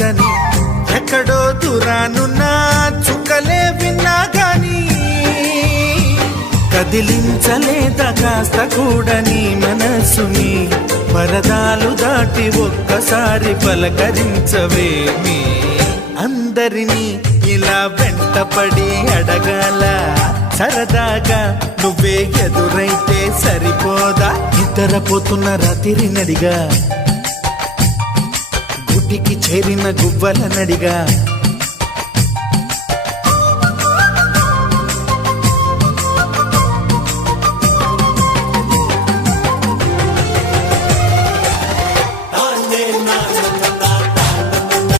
వద్దని ఎక్కడో దూరానున్నా చుక్కలే విన్నా గాని కదిలించలేదా కాస్త కూడా నీ మనసుని పరదాలు దాటి ఒక్కసారి పలకరించవేమి అందరినీ ఇలా వెంటపడి అడగాల సరదాగా నువ్వే ఎదురైతే సరిపోదా నిద్రపోతున్న రాత్రి నడిగా గుటికి చేరిన గువ్వల నడిగా